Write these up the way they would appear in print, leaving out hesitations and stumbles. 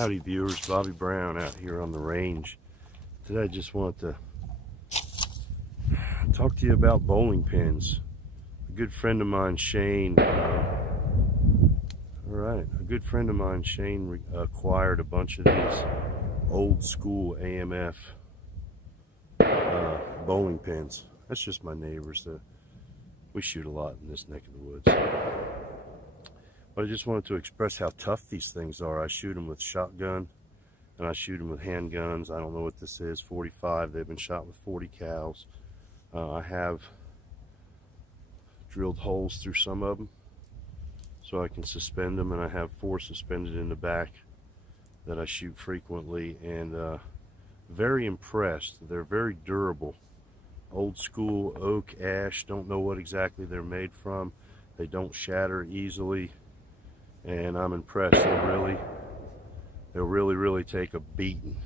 Howdy viewers, Bobby Brown out here on the range. Today I just want to talk to you about bowling pins. A good friend of mine, Shane, acquired a bunch of these old school AMF bowling pins. That's just my neighbors. We shoot a lot in this neck of the woods. But I just wanted to express how tough these things are. I shoot them with shotgun and I shoot them with handguns. I don't know what this is, 45. They've been shot with 40 cals. I have drilled holes through some of them so I can suspend them, and I have 4 suspended in the back that I shoot frequently, and very impressed. They're very durable. Old school oak, ash, don't know what exactly they're made from. They don't shatter easily, and I'm impressed. They'll really take a beating.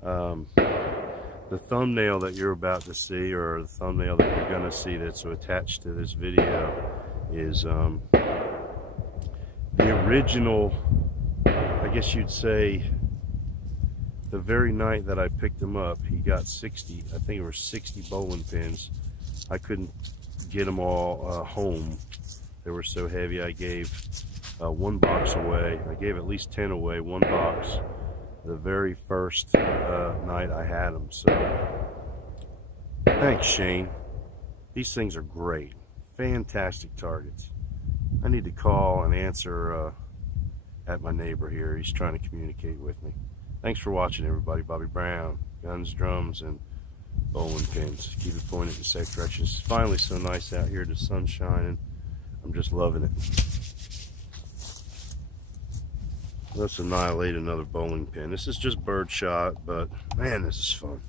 The thumbnail that you're about to see, or the thumbnail that you're going to see that's attached to this video, is the original, I guess you'd say, the very night that I picked him up. He got 60, I think it was 60 bowling pins. I couldn't get them all home. They were so heavy. I gave 1 box away. I gave at least 10 away, 1 box, the very first night I had them. So thanks, Shane. These things are great. Fantastic targets. I need to call and answer at my neighbor here. He's trying to communicate with me. Thanks for watching, everybody. Bobby Brown, guns, drums, and bowling pins. Keep it pointed in the safe direction. It's finally so nice out here. The sun's shining. I'm just loving it. Let's annihilate another bowling pin. This is just bird shot, but man, this is fun.